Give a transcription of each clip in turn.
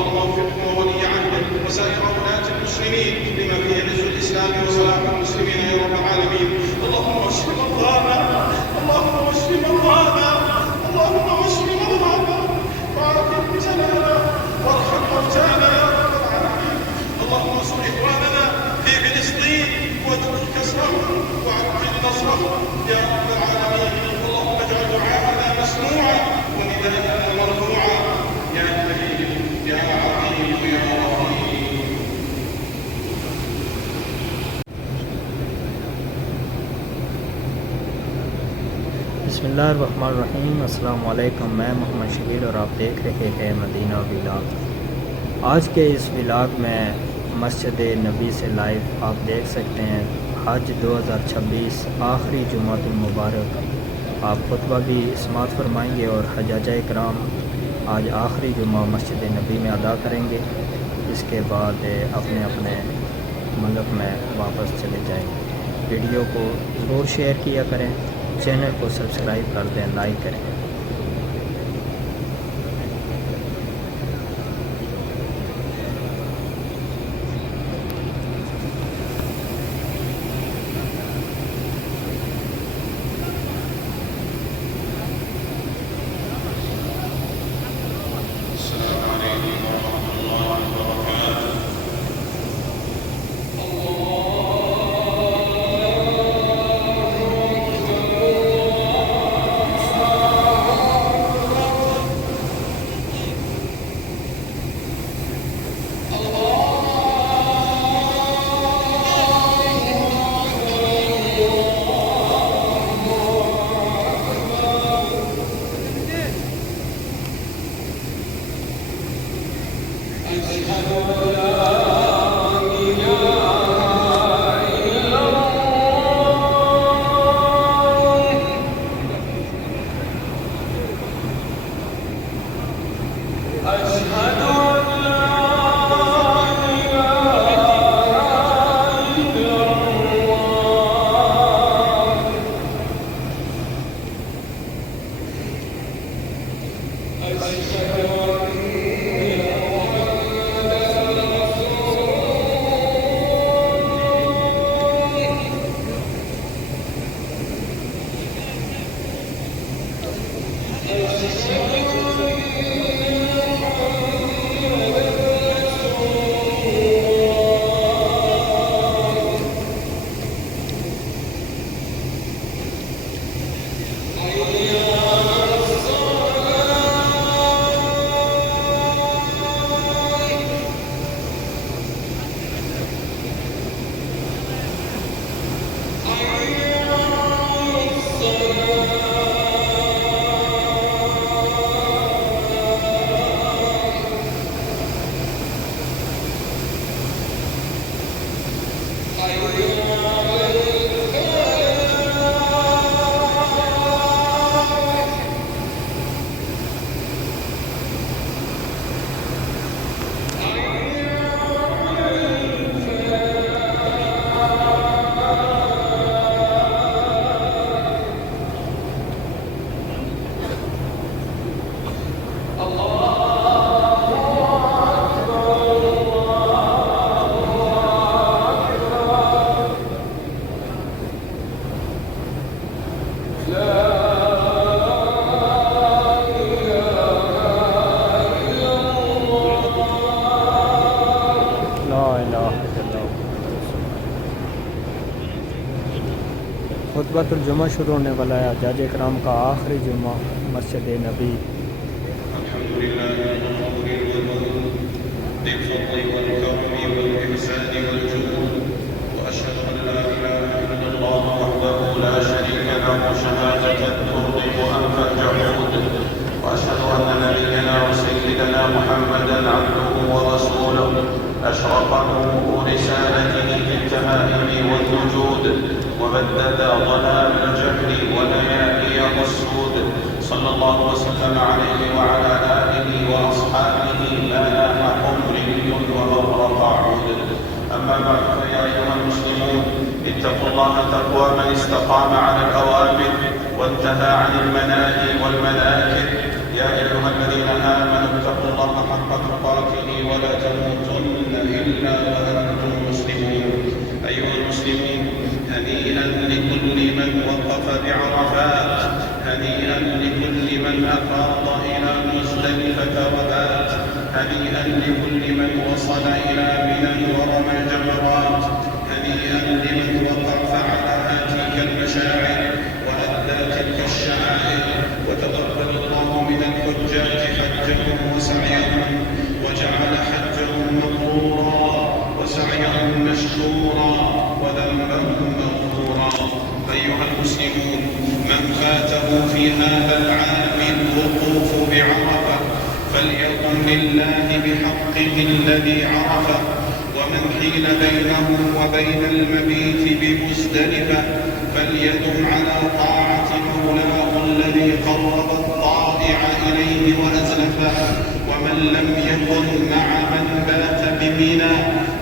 اللهم وفقه وولي عهده وسائر ولاة المسلمين لما فيه عز الإسلام وصلاح المسلمين يا رب العالمين. اللهم اشف مرضانا، اللهم اشف مرضانا، اللهم اشف مرضانا، وعافِ مبتلانا، وارحم موتانا يا رب العالمين. اللهم انصر إخواننا في فلسطين واجبر كسرهم وعجل نصرهم يا رب العالمين. اللهم اجعل دعاءنا مسموعا ونداءنا مرفوعا يا كريم يا عظيم يا رحيم. बिस्मिल्लाहिर्रहमानिर्रहीम। अस्सलाम वालेकुम। मैं मोहम्मद शबीर और आप देख रहे हैं मदीना व्लॉग। आज के इस व्लॉग में मस्जिद नबी से लाइव आप देख सकते हैं हज 2026 आखिरी जुमातुल मुबारक। आप खुतबा भी समाअत फरमाएंगे और हज्जाज इकराम आज आखिरी जुमा मस्जिद नबी में अदा करेंगे। इसके बाद अपने अपने मुल्क में वापस चले जाएंगे। वीडियो को ज़रूर शेयर किया करें, चैनल को सब्सक्राइब कर दें, लाइक करें। खुतबतुल जुमा शुरू होने वाला है। हज्जाज इकराम का आखिरी जुमा मस्जिद नबी। أشرق نور رسالته بالتمائم والوجود وبدد ظلام الجهل وليالي الرسود صلى الله وسلم عليه وعلى آله وأصحابه ما نام حمر وغرق عود. أما بعد فيا أيها المسلمون اتقوا الله تقوى من استقام على الأوامر وانتهى عن المناهي والمناكر. يا أيها الذين آمنوا اتقوا الله حق تقاته ولا تموتن إلا وأنتم مسلمون. أيها المسلمون، هنيئا لكل من وقف بعرفات، هنيئا لكل من أفاض إلى مزدلفة وبات، هنيئا لكل من وصل إلى منى ورمى الجمرات، هنيئا لمن وقف على تلك المشاعر وأدى تلك الشعائر، وتقبل الله من الحجاج حجهم وسعيهم، وجعل حجهم مبرورا وسعيهم مشكورا وذنبهم مغفورا. أيها المسلمون، من فاته في هذا العام الوقوف بعرفة فليقم لله بحقه الذي عرفه، ومن حيل بينه وبين المبيت بمزدلفة فليدم على طاعة مولاه الذي قرب الطائع إليه وأزلفه، ومن لم يكن مع من بات بمنى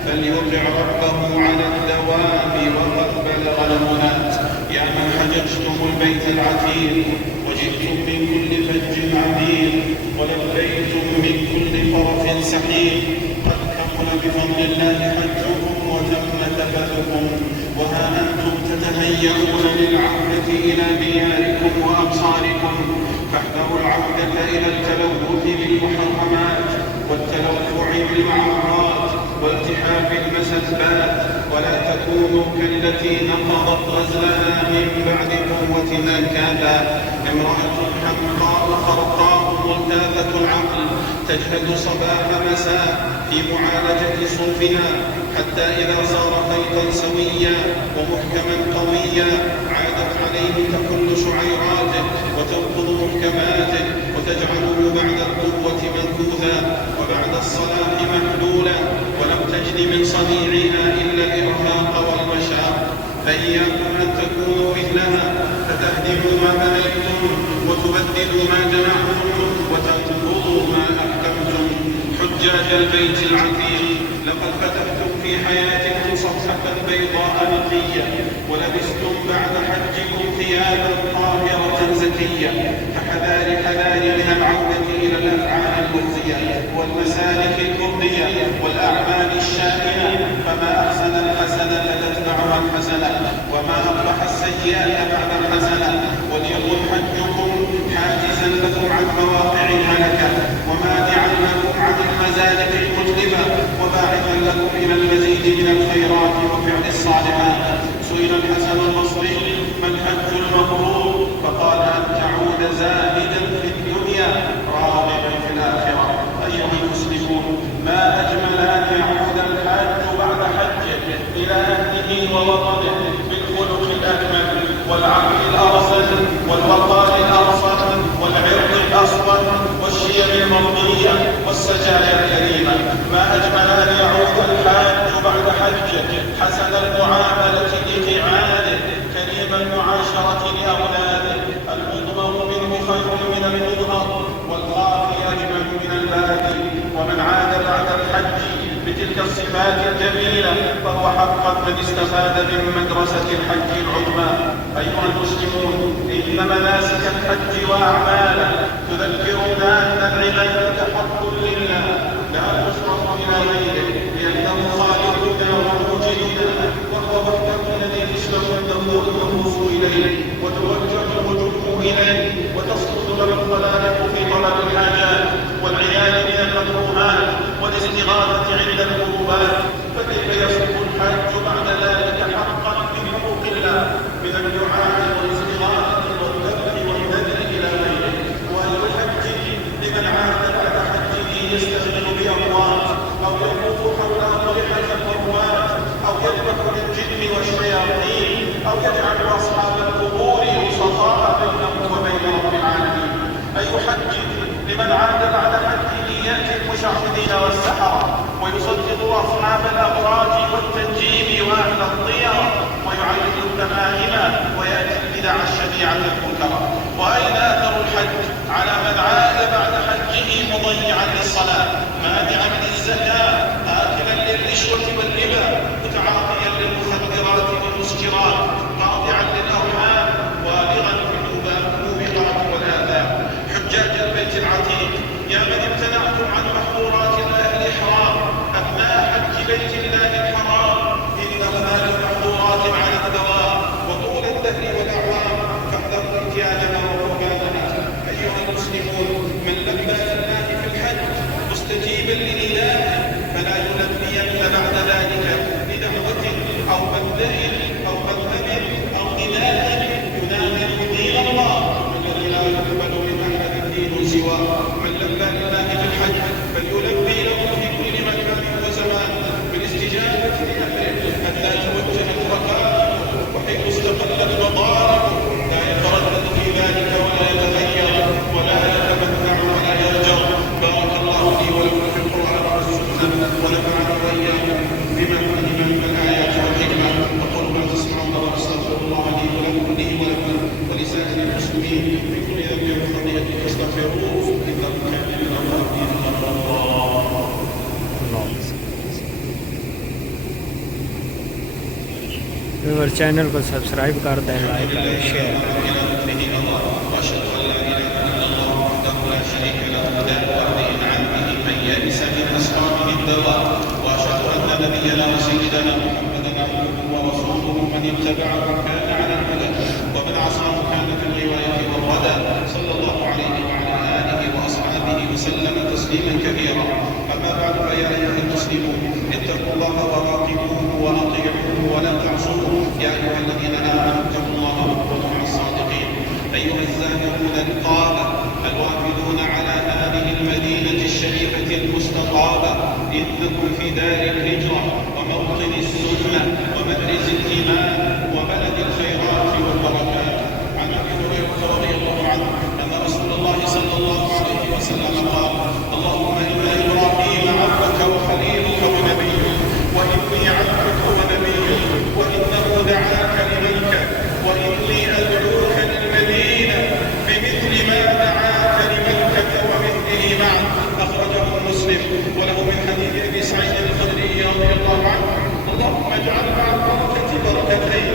فليطع ربه على الدوام وقد بلغ المنات. يا من حججتم البيت العتيق وجئتم من كل فج عميق ولبيتم من كل طرف سحيق، قد كمل بفضل الله حجكم وتم تفثكم، وها أنتم تتهيئون للعودة إلى دياركم وأبصاركم، فاحذروا العودة إلى التلوث بالمحرمات والتلوع بالمعروفات والتحاف المسبات، ولا تكونوا كالتي نقضت غزلها من بعد قوة أنكاثا، امرأة حمقاء خرقاء ملتاثة العقل تجهد صباح مساء في معالجة صوفها، حتى إذا صار خيطا سويا ومحكما قويا عادت عليه تحل شعيراته وتنقض محكماته وتجعله بعد القوة منكوثا وبعد الصلاح محلولا، ولم تجد من صنيعها إلا الإرهاق والمشاق. فإياكم أن تكونوا مثلها فتهدموا ما بنيتم وتبدلوا ما جمعتم وتنقضوا ما أحكمتم. حجاج البيت العتيق، لقد فتحتم في حياتكم صفحة بيضاء نقية ولبستم بعد حجكم ثيابا طاهرة زكية، فحذار من العودة إلى الأفعال المخزية والمسالك الكردية والأعمال الشائنة، فما أحسن الحسنة تتبعها الحسنة وما أقبح السيئة بعد الحسنة، وليكن حجكم حاجزا لكم عن مواقع الهلكة ومانعا لكم عن المزالق المجلبة وباعثا لكم إلى المزيد من الخيرات وفعل الصالحات. سئل الحسن البصري: ما الحج المبرور؟ فقال: أن تعود زاهدا في الدنيا راغبا في الآخرة. أيها المسلمون، ما أجمل أن يعود الحاج بعد حجه إلى أهله ووطنه بالخلق الأكمل والعقل الأرسل والوقار الأرسل والعرض الأصفر والشيم المرضية والسجايا الكريمة. ما أجمل أن يعود الحاج بعد حجه حسن المعاملة لقعاده كريم المعاشرة لأولاده، المضمر منه خير من المظهر والخافي أجمل من البادي. ومن عاد بعد الحج بتلك الصفات الجميلة فهو حقا من استفاد من مدرسة الحج العظمى. أيها المسلمون، إن مناسك الحج وأعماله تذكرنا أن العبادة حق لله لا تصرف إلى غيره، لأنه خالقنا وموجدنا وهو وحده الذي تسلم النفوس إليه وتوجه الوجوه إليه وتسقط له الخلائق في طلب الحاجات والعيال من المكروهات والاستغاثة عند الكروبات. فكيف يصرف الحج بعد ذلك حقا من حقوق الله من الدعاء والاستغاثة والذبح والنذر إلى غيره؟ والحج لمن عاد بعد حجه يستغل بأموات أو يطوف حول أضرحة الأموات أو يذبح للجن والشياطين أو يجعل أصحاب القبور وسطاء بينه وبين رب العالمين. أي حج لمن عاد بعد حجه يأتي المشعوذين والسحرة ويصدق أصحاب الأبراج والتنجيم وأهل الطيرة ويعلم التمائم ويأتي البدع الشنيعة المنكرة. وأين أثر الحج على من عاد بعد حجه مضيعا للصلاة مانعا للزكاة آكلا للرشوة والربا متعاطيا للمخدرات والمسكرات قاطعا للأرحام والغا في الموبقات والآثام. حجاج البيت العتيق، يا من امتنعتم عن محظورات الله الإحرام और चैनल को सब्सक्राइब कर दें, लाइक करें, शेयर करें। واشهد ان لا اله الا الله وحده لا شريك له وارضي عن به من يئس من اسراره الدواء واشهد ان نبينا وسيدنا محمدا عبده ورسوله من اتبعه كان على الهدى ومن عصاه كان في الغوايه والردى صلى الله عليه وعلى اله واصحابه وسلم تسليما كثيرا. اما بعد فيا ايها المسلمون اتقوا الله وراقبوه واطيعوه ولا تعصوه. يا ايها الذين امنوا اتقوا الله وكونوا مع الصادقين. ايها الزاهرون القابه الوافدون على هذه المدينه الشريفه المستطابه، انكم في دار الهجره وموطن السنه ومبرز الايمان وبلد الخيرات والبركات. عن ابي هريره رضي الله عنه ان رسول الله صلى الله عليه وسلم قال: اللهم ان ابراهيم عبدك وخليلك ونبيك واني عبدك ونبيك وانه دعاك لملكك واني ادعوك للمدينه بمثل ما دعاك لملكك ومثله معه. اخرجه مسلم. وله من حديث ابي سعيد الخدري رضي الله عنه: اللهم اجعل مع البركه بركتين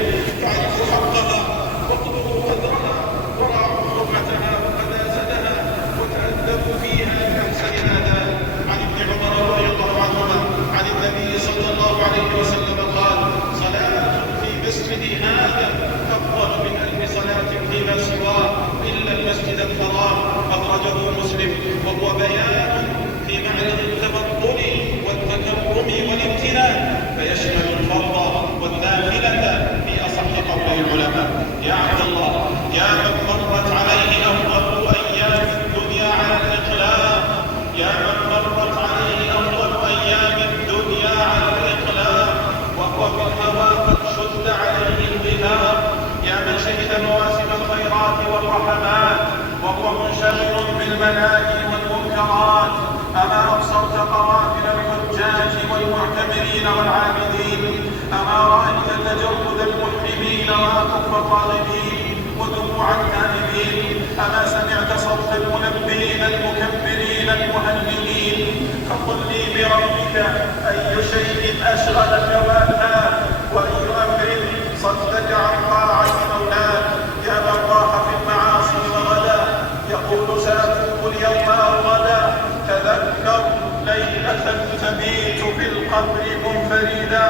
تعرف حقها واقدر قدرها وراعوا حرمتها وقداستها وتأدبوا فيها بأحسن آداب. عن ابن عمر رضي الله عنهما عن النبي صلى الله عليه وسلم قال: صلاة في مسجد هذا أفضل من 1000 صلاة فيما سواه إلا المسجد الحرام. أخرجه مسلم. وهو بيان في معنى التبطل والتكرم والامتنان، فيشمل الفرض والنافلة في أصح قول العلماء. يا عبد الله، يا من مرت عليه أفضل أيام الدنيا على الإطلاق، يا من مرت عليه أفضل أيام الدنيا على الإطلاق وهو في الهوى قد شد عليه الغلاف، يا من شهد مواسم الخيرات والرحمات وهو منشغل بالمناهي والمنكرات، أما أبصرت قوافل الحجاج والمعتمرين والعابدين؟ أما رأيت تجرد المحرمين وأكف الراغبين ودموع التائبين؟ أما سمعت صوت الملبين المكبرين المهللين؟ فقل لي بربك أي شيء أشغلك وأتاك، وأي أمر صدك عن طاعة مولاك؟ يا من راح في المعاصي وغدا يقول سأتوب اليوم أو غدا، تذكر ليلة تبيت في القبر منفردا،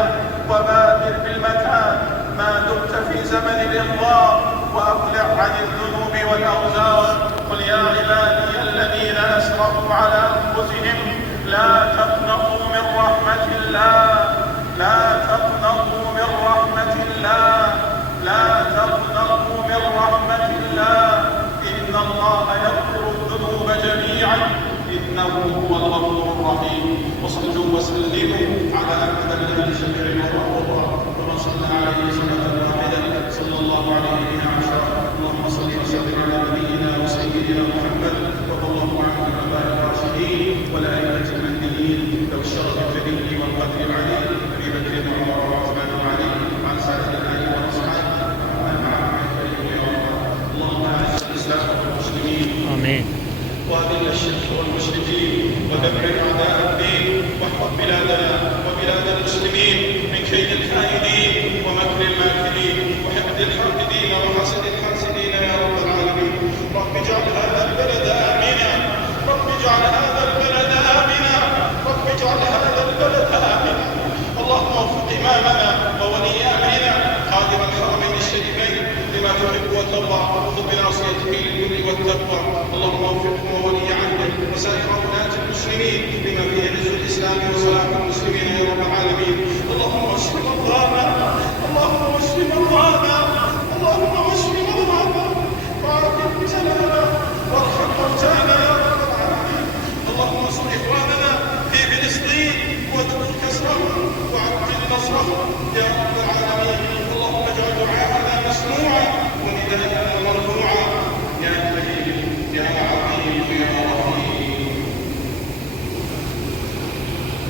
وبادر بالمتان ما دمت في زمن الإنظار، وأقلع عن الذنوب والأوزار. قل يا عبادي الذين أسرفوا على أنفسهم لا تقنطوا من رحمة الله، لا تقنطوا من رحمة الله، لا تقنطوا من رحمة الله، إن الله يغفر الذنوب جميعا إنه هو الغفور الرحيم. وصلوا وسلموا على أكمل الأهل شفيع وقرة، ومن صلى عليه صلاة واحدة صلى الله عليه بها عشرة. اللهم صل وسلم على نبينا وسيدنا محمد